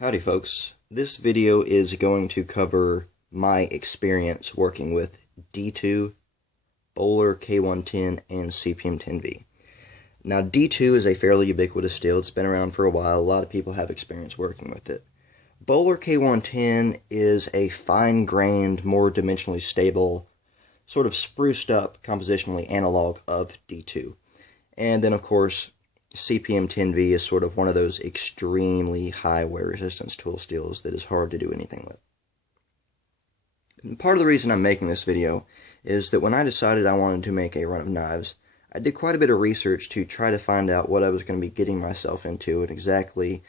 Howdy folks, this video is going to cover my experience working with D2, Bohler K110, and CPM-10V. Now D2 is a fairly ubiquitous steel, it's been around for a while, a lot of people have experience working with it. Bohler K110 is a fine-grained, more dimensionally stable, sort of spruced up compositionally analog of D2. And then of course CPM-10V is sort of one of those extremely high wear resistance tool steels that is hard to do anything with. And part of the reason I'm making this video is that when I decided I wanted to make a run of knives, I did quite a bit of research to try to find out what I was going to be getting myself into and exactly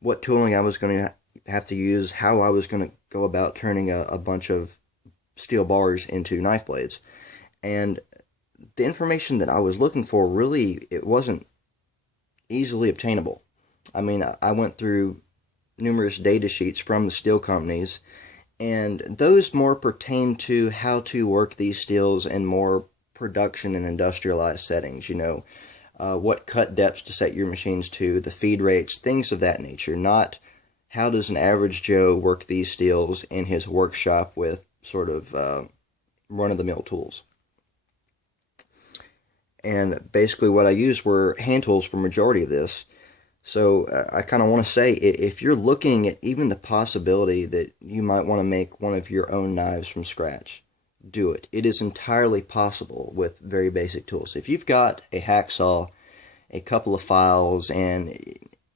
what tooling I was going to have to use, how I was going to go about turning a bunch of steel bars into knife blades. And the information that I was looking for really, it wasn't easily obtainable. I mean, I went through numerous data sheets from the steel companies, and those more pertain to how to work these steels in more production and industrialized settings, what cut depths to set your machines to, the feed rates, things of that nature, not how does an average Joe work these steels in his workshop with sort of run-of-the-mill tools. And basically what I used were hand tools for majority of this. So I kind of want to say, if you're looking at even the possibility that you might want to make one of your own knives from scratch, do it. It is entirely possible with very basic tools. If you've got a hacksaw, a couple of files, and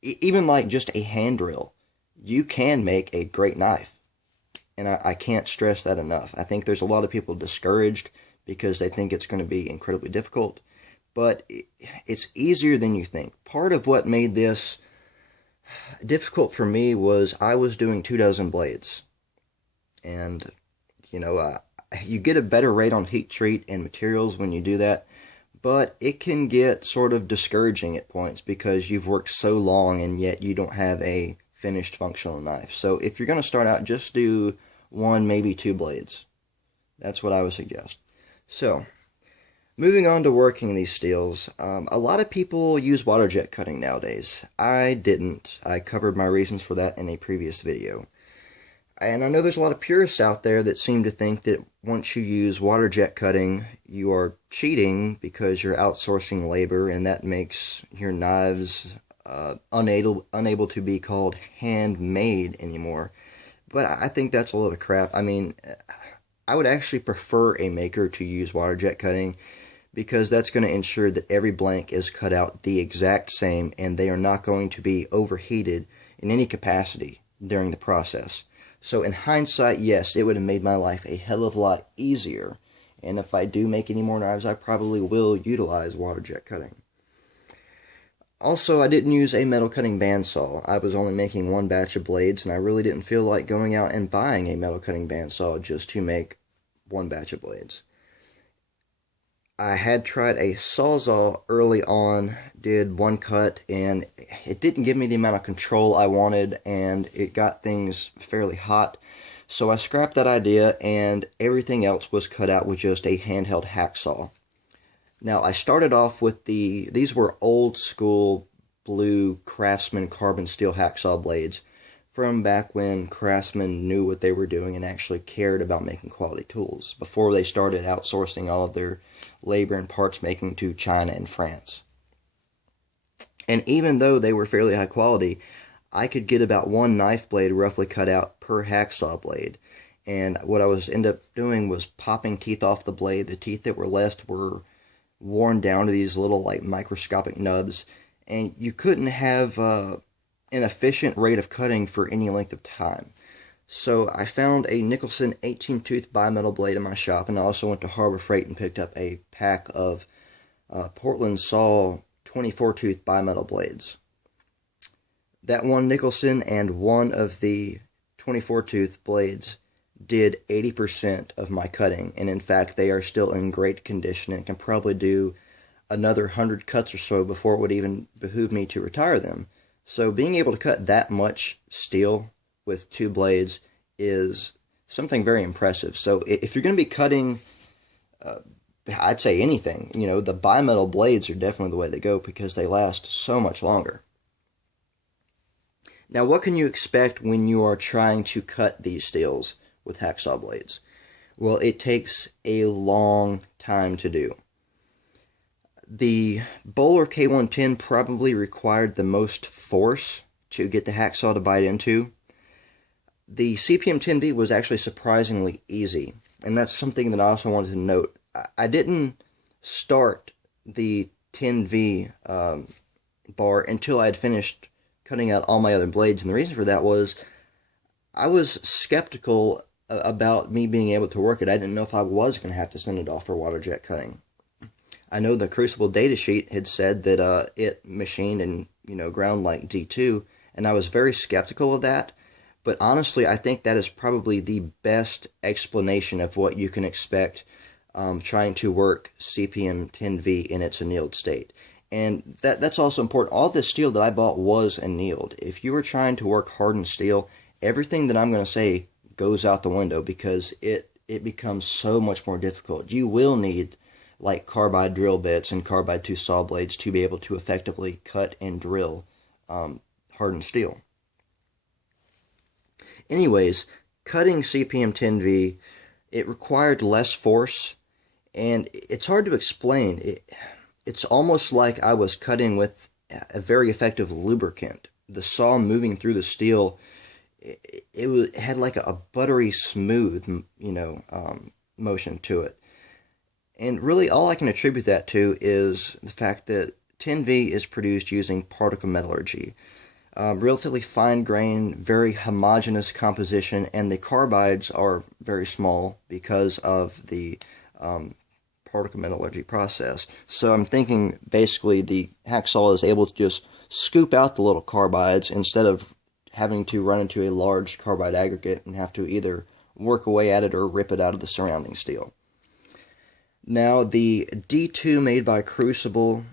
even like just a hand drill, you can make a great knife. And I can't stress that enough. I think there's a lot of people discouraged because they think it's going to be incredibly difficult. But it's easier than you think. Part of what made this difficult for me was I was doing 24 blades. And, you get a better rate on heat treat and materials when you do that. But it can get sort of discouraging at points because you've worked so long and yet you don't have a finished functional knife. So if you're going to start out, just do one, maybe two blades. That's what I would suggest. So moving on to working these steels, a lot of people use water jet cutting nowadays. I didn't. I covered my reasons for that in a previous video. And I know there's a lot of purists out there that seem to think that once you use water jet cutting, you are cheating because you're outsourcing labor, and that makes your knives unable to be called handmade anymore. But I think that's a load of crap. I mean, I would actually prefer a maker to use water jet cutting, because that's going to ensure that every blank is cut out the exact same and they are not going to be overheated in any capacity during the process. So in hindsight, yes, it would have made my life a hell of a lot easier, and if I do make any more knives, I probably will utilize water jet cutting. Also, I didn't use a metal cutting bandsaw. I was only making one batch of blades, and I really didn't feel like going out and buying a metal cutting bandsaw just to make one batch of blades. I had tried a Sawzall early on, did one cut, and it didn't give me the amount of control I wanted, and it got things fairly hot. So I scrapped that idea, and everything else was cut out with just a handheld hacksaw. Now, I started off with these were old school blue Craftsman carbon steel hacksaw blades from back when Craftsman knew what they were doing and actually cared about making quality tools, before they started outsourcing all of their labor and parts making to China and France. And even though they were fairly high quality, I could get about one knife blade roughly cut out per hacksaw blade. And what I was end up doing was popping teeth off the blade. The teeth that were left were worn down to these little like microscopic nubs, and you couldn't have an efficient rate of cutting for any length of time. So I found a Nicholson 18-tooth bimetal blade in my shop, and I also went to Harbor Freight and picked up a pack of Portland Saw 24-tooth bimetal blades. That one Nicholson and one of the 24-tooth blades did 80% of my cutting, and in fact they are still in great condition and can probably do another 100 cuts or so before it would even behoove me to retire them. So being able to cut that much steel with two blades is something very impressive. So if you're going to be cutting, I'd say anything, the bimetal blades are definitely the way to go because they last so much longer. Now, what can you expect when you are trying to cut these steels with hacksaw blades? Well, it takes a long time to do. The Bohler K110 probably required the most force to get the hacksaw to bite into. The CPM-10V was actually surprisingly easy, and that's something that I also wanted to note. I didn't start the 10V bar until I had finished cutting out all my other blades, and the reason for that was I was skeptical about me being able to work it. I didn't know if I was going to have to send it off for water jet cutting. I know the Crucible datasheet had said that it machined and ground like D2, and I was very skeptical of that. But honestly, I think that is probably the best explanation of what you can expect trying to work CPM-10V in its annealed state. And that's also important. All this steel that I bought was annealed. If you were trying to work hardened steel, everything that I'm going to say goes out the window because it becomes so much more difficult. You will need like carbide drill bits and carbide 2 saw blades to be able to effectively cut and drill hardened steel. Anyways, cutting CPM-10V, it required less force, and it's hard to explain. It's almost like I was cutting with a very effective lubricant. The saw moving through the steel, it had like a buttery smooth, motion to it. And really all I can attribute that to is the fact that 10V is produced using particle metallurgy. Relatively fine grain, very homogeneous composition, and the carbides are very small because of the particle metallurgy process. So I'm thinking basically the hacksaw is able to just scoop out the little carbides instead of having to run into a large carbide aggregate and have to either work away at it or rip it out of the surrounding steel. Now the D2 made by Crucible,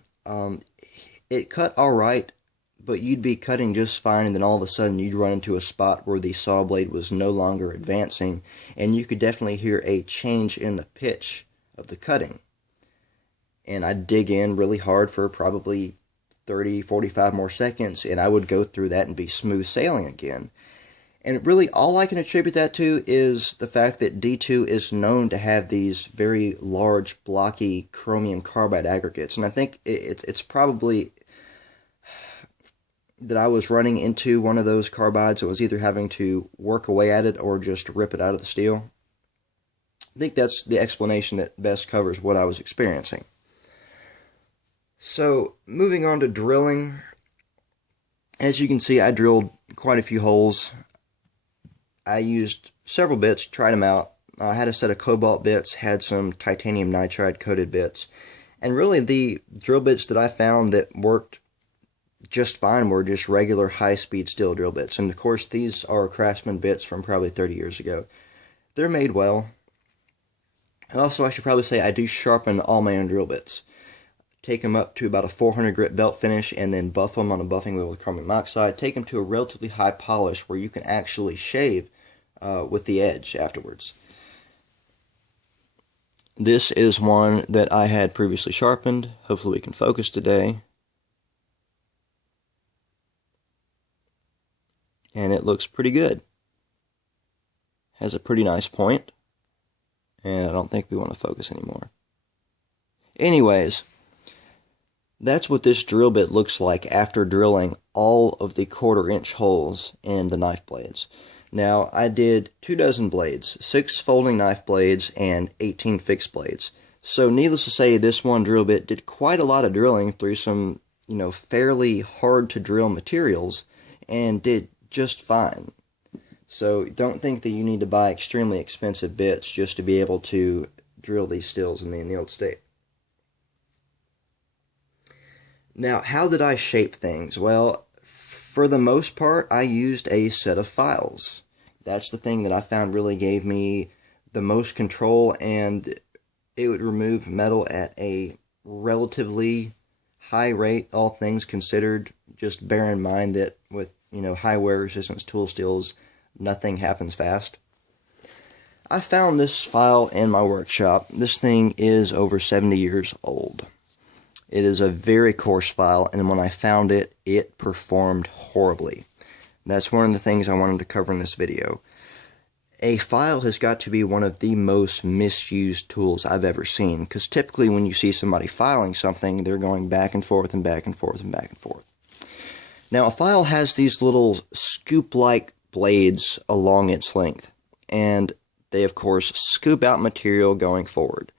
it cut alright, but you'd be cutting just fine, and then all of a sudden you'd run into a spot where the saw blade was no longer advancing, and you could definitely hear a change in the pitch of the cutting. And I'd dig in really hard for probably 30, 45 more seconds, and I would go through that and be smooth sailing again. And really all I can attribute that to is the fact that D2 is known to have these very large, blocky chromium carbide aggregates, and I think it's probably that I was running into one of those carbides that was either having to work away at it or just rip it out of the steel. I think that's the explanation that best covers what I was experiencing. So, moving on to drilling. As you can see, I drilled quite a few holes. I used several bits, tried them out. I had a set of cobalt bits, had some titanium nitride coated bits. And really the drill bits that I found that worked just fine were just regular high-speed steel drill bits. And of course, these are Craftsman bits from probably 30 years ago. They're made well. Also, I should probably say I do sharpen all my own drill bits. Take them up to about a 400 grit belt finish and then buff them on a buffing wheel with chromium oxide. Take them to a relatively high polish where you can actually shave with the edge afterwards. This is one that I had previously sharpened. Hopefully we can focus today. And it looks pretty good. Has a pretty nice point. And I don't think we want to focus anymore. Anyways, that's what this drill bit looks like after drilling all of the 1/4 inch holes in the knife blades. Now, I did 24 blades, 6 folding knife blades, and 18 fixed blades. So, needless to say, this one drill bit did quite a lot of drilling through some, fairly hard to drill materials, and did just fine. So, don't think that you need to buy extremely expensive bits just to be able to drill these steels in the annealed state. Now, how did I shape things? Well, for the most part, I used a set of files. That's the thing that I found really gave me the most control, and it would remove metal at a relatively high rate, all things considered. Just bear in mind that with, high wear resistance tool steels, nothing happens fast. I found this file in my workshop. This thing is over 70 years old. It is a very coarse file, and when I found it, it performed horribly. That's one of the things I wanted to cover in this video. A file has got to be one of the most misused tools I've ever seen, because typically when you see somebody filing something, they're going back and forth and back and forth and back and forth. Now, a file has these little scoop-like blades along its length, and they, of course, scoop out material going forward.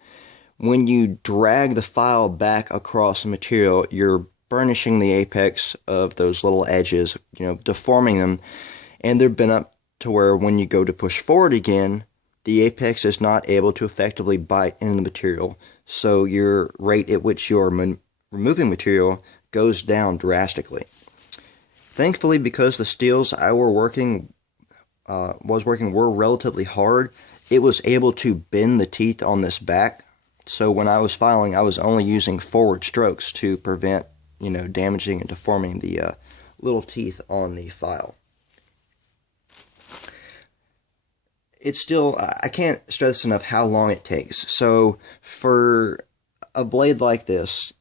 When you drag the file back across the material, you're burnishing the apex of those little edges, deforming them, and they're bent up to where when you go to push forward again, the apex is not able to effectively bite into the material, so your rate at which you're removing material goes down drastically. Thankfully, because the steels I was working were relatively hard, it was able to bend the teeth on this back. So when I was filing, I was only using forward strokes to prevent, damaging and deforming the little teeth on the file. It's still, I can't stress enough how long it takes. So for a blade like this,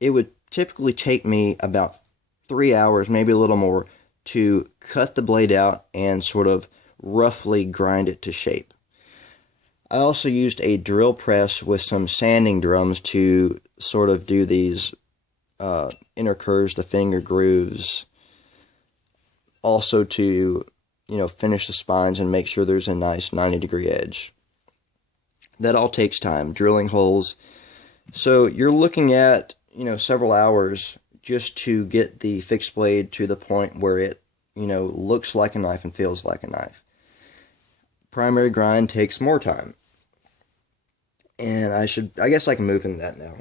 it would typically take me about 3 hours, maybe a little more, to cut the blade out and sort of roughly grind it to shape. I also used a drill press with some sanding drums to sort of do these inner curves, the finger grooves, also to finish the spines and make sure there's a nice 90-degree edge. That all takes time, drilling holes. So you're looking at, several hours just to get the fixed blade to the point where it, looks like a knife and feels like a knife. Primary grind takes more time. And I guess I can move into that now.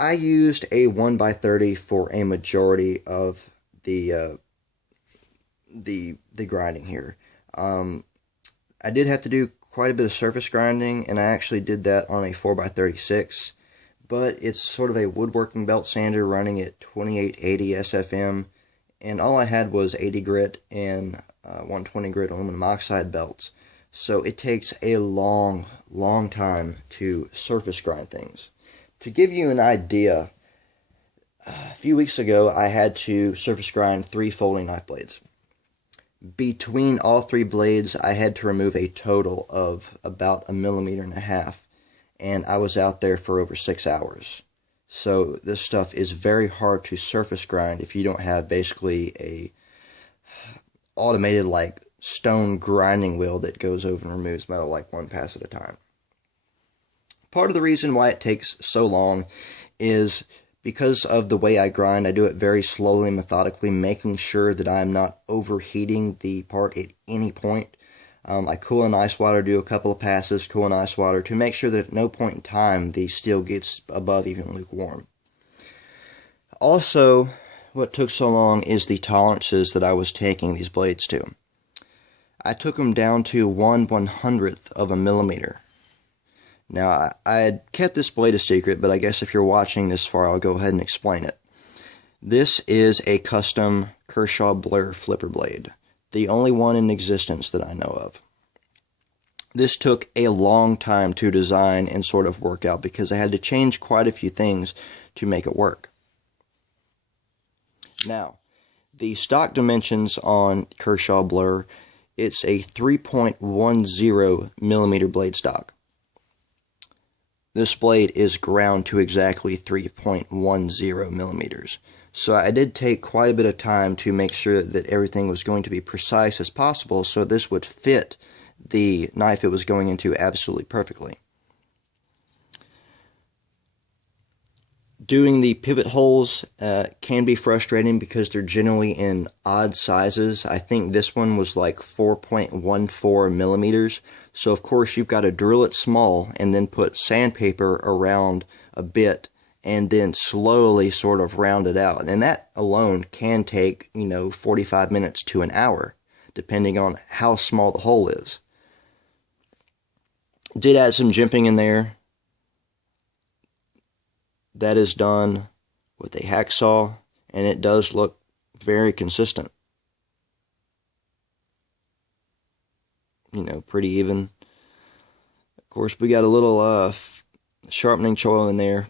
I used a 1x30 for a majority of the grinding here. I did have to do quite a bit of surface grinding, and I actually did that on a 4x36, but it's sort of a woodworking belt sander running at 2880 SFM, and all I had was 80 grit and 120 grit aluminum oxide belts, so it takes a long time to surface grind things. To give you an idea, a few weeks ago I had to surface grind 3 folding knife blades. Between all 3 blades, I had to remove a total of about 1.5 millimeters, and I was out there for over 6 hours. So this stuff is very hard to surface grind if you don't have basically a automated like stone grinding wheel that goes over and removes metal like one pass at a time. Part of the reason why it takes so long is because of the way I grind. I do it very slowly and methodically, making sure that I'm not overheating the part at any point. I cool in ice water, do a couple of passes, cool in ice water, to make sure that at no point in time the steel gets above even lukewarm. Also, what took so long is the tolerances that I was taking these blades to. I took them down to 1/100th of a millimeter. Now, I had kept this blade a secret, but I guess if you're watching this far, I'll go ahead and explain it. This is a custom Kershaw Bohler flipper blade, the only one in existence that I know of. This took a long time to design and sort of work out because I had to change quite a few things to make it work. Now, the stock dimensions on Kershaw Bohler, it's a 3.10 millimeter blade stock. This blade is ground to exactly 3.10 millimeters. So I did take quite a bit of time to make sure that everything was going to be precise as possible so this would fit the knife it was going into absolutely perfectly. Doing the pivot holes can be frustrating because they're generally in odd sizes. I think this one was like 4.14 millimeters. So of course you've got to drill it small and then put sandpaper around a bit and then slowly sort of round it out. And that alone can take, 45 minutes to an hour, depending on how small the hole is. Did add some jimping in there. That is done with a hacksaw, and it does look very consistent. Pretty even. Of course, we got a little sharpening choil in there.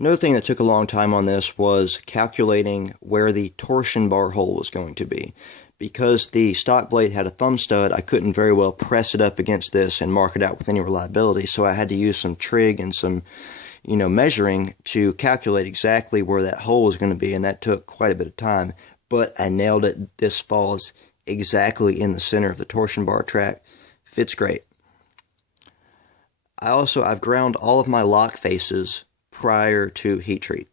Another thing that took a long time on this was calculating where the torsion bar hole was going to be. Because the stock blade had a thumb stud, I couldn't very well press it up against this and mark it out with any reliability, so I had to use some trig and some measuring to calculate exactly where that hole was going to be, and that took quite a bit of time. But I nailed it. This falls exactly in the center of the torsion bar track. Fits great. I've ground all of my lock faces prior to heat treat.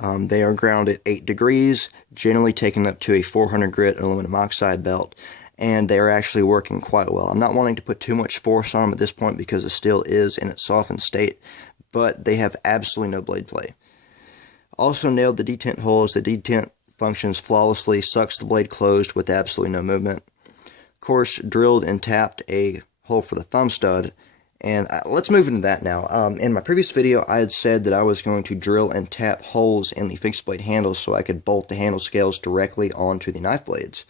They are ground at 8 degrees, generally taken up to a 400 grit aluminum oxide belt, and they are actually working quite well. I'm not wanting to put too much force on them at this point because the steel is in its softened state, but they have absolutely no blade play. Also nailed the detent holes. The detent functions flawlessly, sucks the blade closed with absolutely no movement. Of course, drilled and tapped a hole for the thumb stud, and let's move into that now. In my previous video, I had said that I was going to drill and tap holes in the fixed blade handles so I could bolt the handle scales directly onto the knife blades.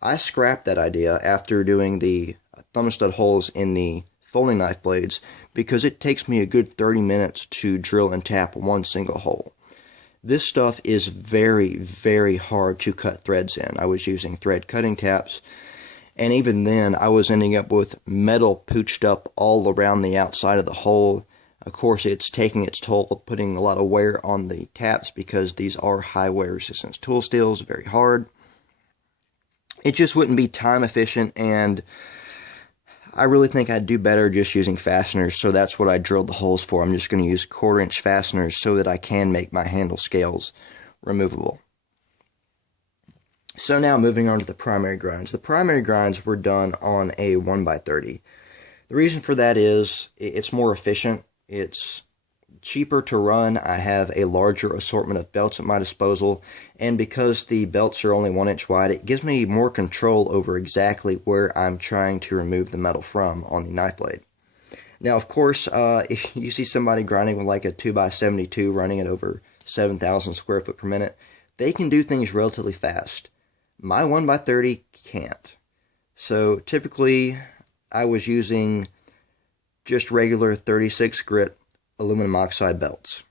I scrapped that idea after doing the thumb stud holes in the folding knife blades because it takes me a good 30 minutes to drill and tap one single hole. This stuff is very, very hard to cut threads in. I was using thread cutting taps, and even then I was ending up with metal pooched up all around the outside of the hole. Of course, it's taking its toll, putting a lot of wear on the taps because these are high wear resistance tool steels, very hard. It just wouldn't be time efficient, and I really think I'd do better just using fasteners, so that's what I drilled the holes for. I'm just going to use 1/4 inch fasteners so that I can make my handle scales removable. So now moving on to the primary grinds. The primary grinds were done on a 1x30. The reason for that is it's more efficient, it's cheaper to run, I have a larger assortment of belts at my disposal, and because the belts are only 1 inch wide, it gives me more control over exactly where I'm trying to remove the metal from on the knife blade. Now, of course, if you see somebody grinding with like a 2x72 running at over 7,000 square foot per minute, they can do things relatively fast. My 1x30 can't. So typically, I was using just regular 36 grit aluminum oxide belts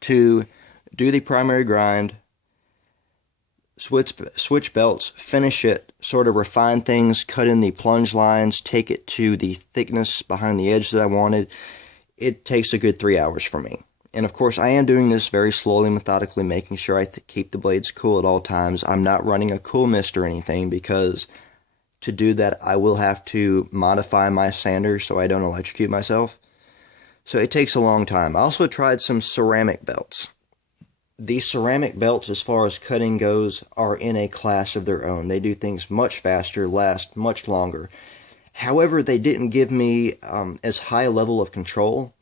to do the primary grind, switch belts, finish it, sort of refine things, cut in the plunge lines, take it to the thickness behind the edge that I wanted. It takes a good 3 hours for me. And of course, I am doing this very slowly, methodically, making sure I keep the blades cool at all times. I'm not running a cool mist or anything because to do that, I will have to modify my sander so I don't electrocute myself. So it takes a long time. I also tried some ceramic belts. The ceramic belts, as far as cutting goes, are in a class of their own. They do things much faster, last much longer. However, they didn't give me as high a level of control.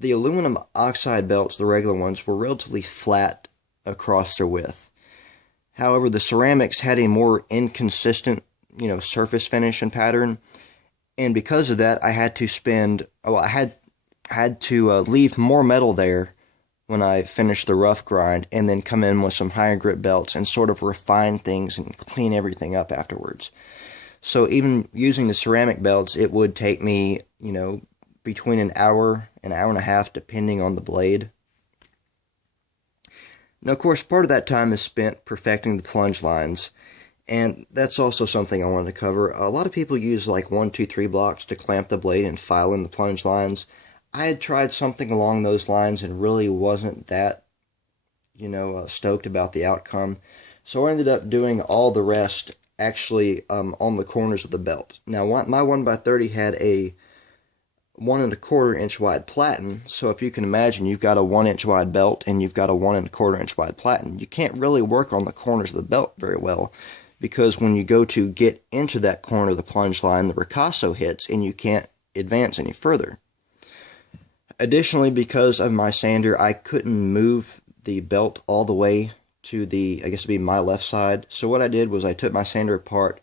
The aluminum oxide belts, the regular ones, were relatively flat across their width. However, the ceramics had a more inconsistent, surface finish and pattern. And because of that, I had to had to leave more metal there when I finished the rough grind and then come in with some higher grit belts and sort of refine things and clean everything up afterwards. So even using the ceramic belts, it would take me, between an hour and a half depending on the blade. Now, of course, part of that time is spent perfecting the plunge lines, and that's also something I wanted to cover. A lot of people use like 1, 2, 3 blocks to clamp the blade and file in the plunge lines. I had tried something along those lines and really wasn't that, stoked about the outcome. So I ended up doing all the rest actually on the corners of the belt. Now, my 1x30 had a 1 1/4 inch wide platen, so if you can imagine, you've got a 1 inch wide belt and you've got a 1 1/4 inch wide platen. You can't really work on the corners of the belt very well because when you go to get into that corner of the plunge line, the ricasso hits and you can't advance any further. Additionally, because of my sander, I couldn't move the belt all the way to my left side. So what I did was I took my sander apart,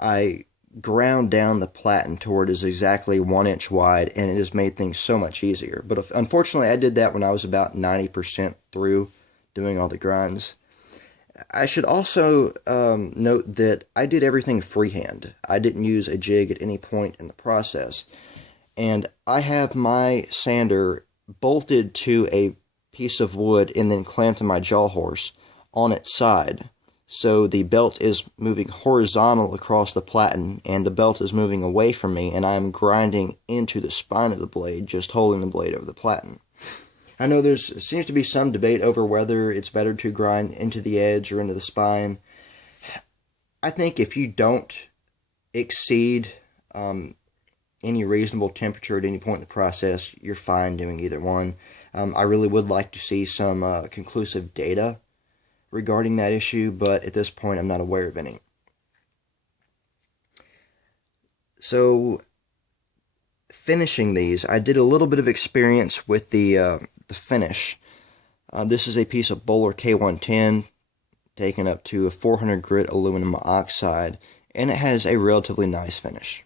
I ground down the platen toward it is exactly 1 inch wide, and it has made things so much easier. But unfortunately, I did that when I was about 90% through doing all the grinds. I should also note that I did everything freehand. I didn't use a jig at any point in the process. And I have my sander bolted to a piece of wood and then clamped to my jaw horse on its side. So the belt is moving horizontal across the platen, and the belt is moving away from me, and I'm grinding into the spine of the blade, just holding the blade over the platen. I know there seems to be some debate over whether it's better to grind into the edge or into the spine. I think if you don't exceed any reasonable temperature at any point in the process, you're fine doing either one. I really would like to see some conclusive data regarding that issue, but at this point I'm not aware of any. So finishing these, I did a little bit of experience with the finish. This is a piece of Bohler K110 taken up to a 400 grit aluminum oxide, and it has a relatively nice finish.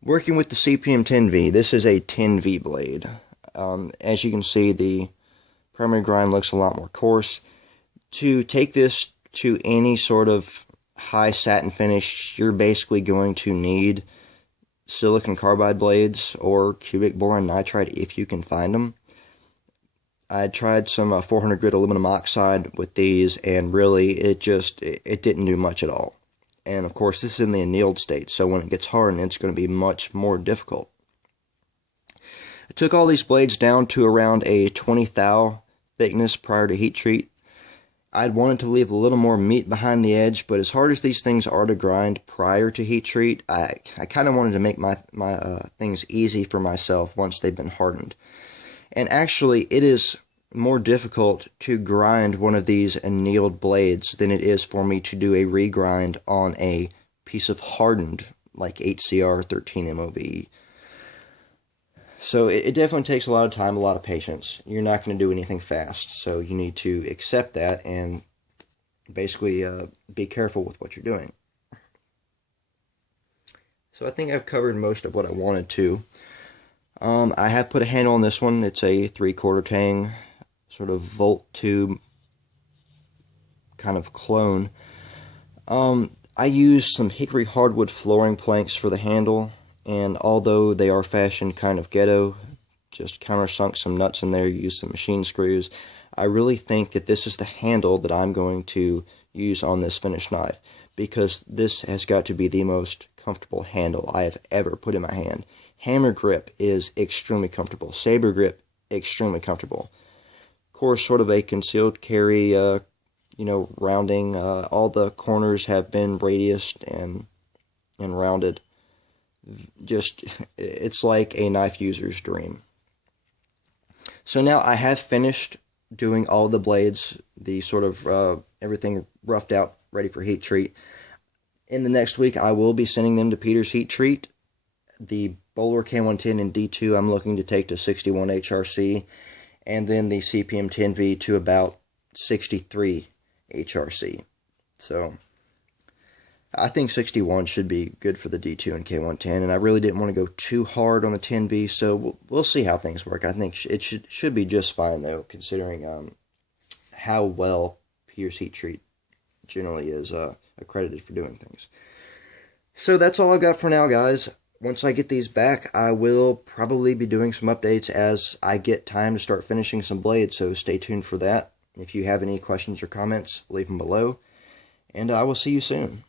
Working with the CPM-10V, this is a 10V blade. As you can see, the primary grind looks a lot more coarse. To take this to any sort of high satin finish, you're basically going to need silicon carbide blades or cubic boron nitride if you can find them. I tried some 400 grit aluminum oxide with these, and really it didn't do much at all. And of course this is in the annealed state, so when it gets hardened it's going to be much more difficult. I took all these blades down to around a 20 thou thickness prior to heat treat. I'd wanted to leave a little more meat behind the edge, but as hard as these things are to grind prior to heat treat, I kind of wanted to make my things easy for myself once they've been hardened. And actually, it is more difficult to grind one of these annealed blades than it is for me to do a regrind on a piece of hardened, like HCR 13 MOV. So it definitely takes a lot of time, a lot of patience. You're not going to do anything fast, so you need to accept that and basically be careful with what you're doing. So I think I've covered most of what I wanted to. I have put a handle on this one. It's a 3/4 tang, sort of volt tube kind of clone. I used some hickory hardwood flooring planks for the handle. And although they are fashioned kind of ghetto, just countersunk some nuts in there, used some machine screws, I really think that this is the handle that I'm going to use on this finished knife, because this has got to be the most comfortable handle I have ever put in my hand. Hammer grip is extremely comfortable. Saber grip, extremely comfortable. Of course, sort of a concealed carry, rounding. All the corners have been radiused and rounded. It's like a knife user's dream. So now I have finished doing all the blades, the sort of everything roughed out, ready for heat treat. In the next week, I will be sending them to Peter's heat treat. The Bohler K110 and D2 I'm looking to take to 61 HRC, and then the CPM-10V to about 63 HRC. So I think 61 should be good for the D2 and K110, and I really didn't want to go too hard on the 10V, so we'll see how things work. I think it should be just fine, though, considering how well Peter's heat treat generally is accredited for doing things. So that's all I got for now, guys. Once I get these back, I will probably be doing some updates as I get time to start finishing some blades, so stay tuned for that. If you have any questions or comments, leave them below, and I will see you soon.